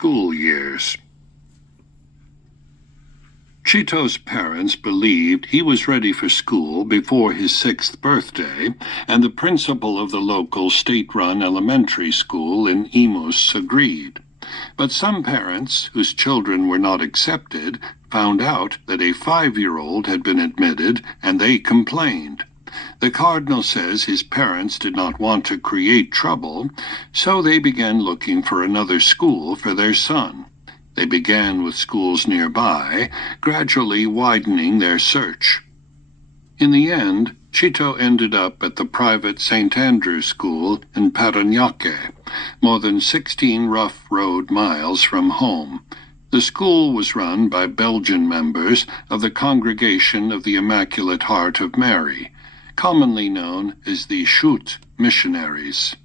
school years. Chito's parents believed he was ready for school before his 6th birthday, and the principal of the local state-run elementary school in Imus agreed. But some parents, whose children were not accepted, found out that a 5-year-old had been admitted, and they complained. The cardinal says his parents did not want to create trouble, so they began looking for another school for their son. They began with schools nearby, gradually widening their search. In the end, Chito ended up at the private St. Andrew's School in Parañaque, more than 16 rough road miles from home. The school was run by Belgian members of the Congregation of the Immaculate Heart of Mary, commonly known as the Chute missionaries.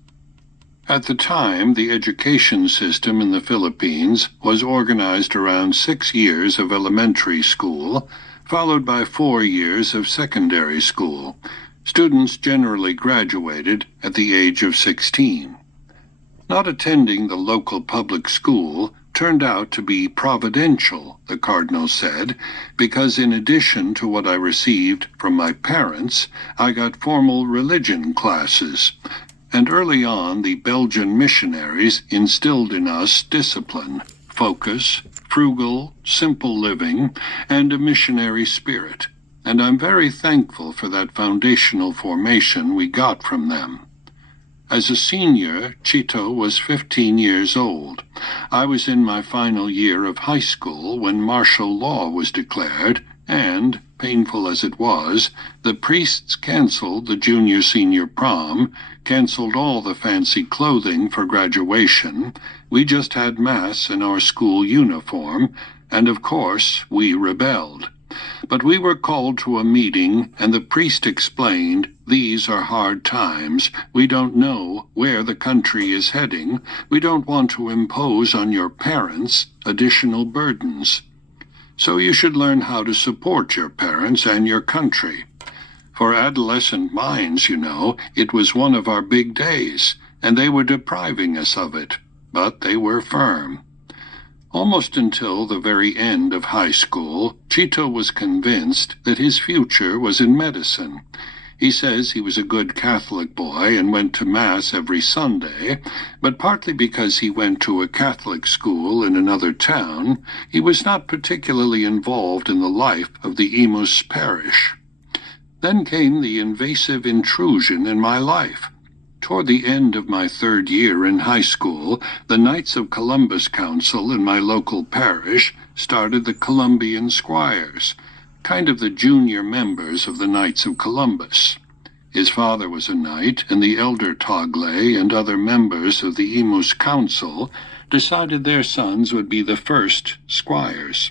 At the time, the education system in the Philippines was organized around 6 years of elementary school, followed by 4 years of secondary school. Students generally graduated at the age of 16. Not attending the local public school turned out to be providential, the cardinal said, because in addition to what I received from my parents, I got formal religion classes. And early on, the Belgian missionaries instilled in us discipline, focus, frugal, simple living, and a missionary spirit. And I'm very thankful for that foundational formation we got from them. As a senior, Chito was 15 years old. I was in my final year of high school when martial law was declared, and, painful as it was, the priests canceled the junior-senior prom, canceled all the fancy clothing for graduation. We just had Mass in our school uniform, and of course we rebelled. But we were called to a meeting, and the priest explained, "These are hard times. We don't know where the country is heading. We don't want to impose on your parents additional burdens. So you should learn how to support your parents and your country." For adolescent minds, you know, it was one of our big days, and they were depriving us of it, but they were firm. Almost until the very end of high school, Chito was convinced that his future was in medicine. He says he was a good Catholic boy and went to Mass every Sunday, but partly because he went to a Catholic school in another town, he was not particularly involved in the life of the Imus parish. Then came the invasive intrusion in my life. Toward the end of my 3rd year in high school, the Knights of Columbus Council in my local parish started the Columbian Squires, kind of the junior members of the Knights of Columbus. His father was a knight, and the elder Tagle and other members of the Imus Council decided their sons would be the first squires.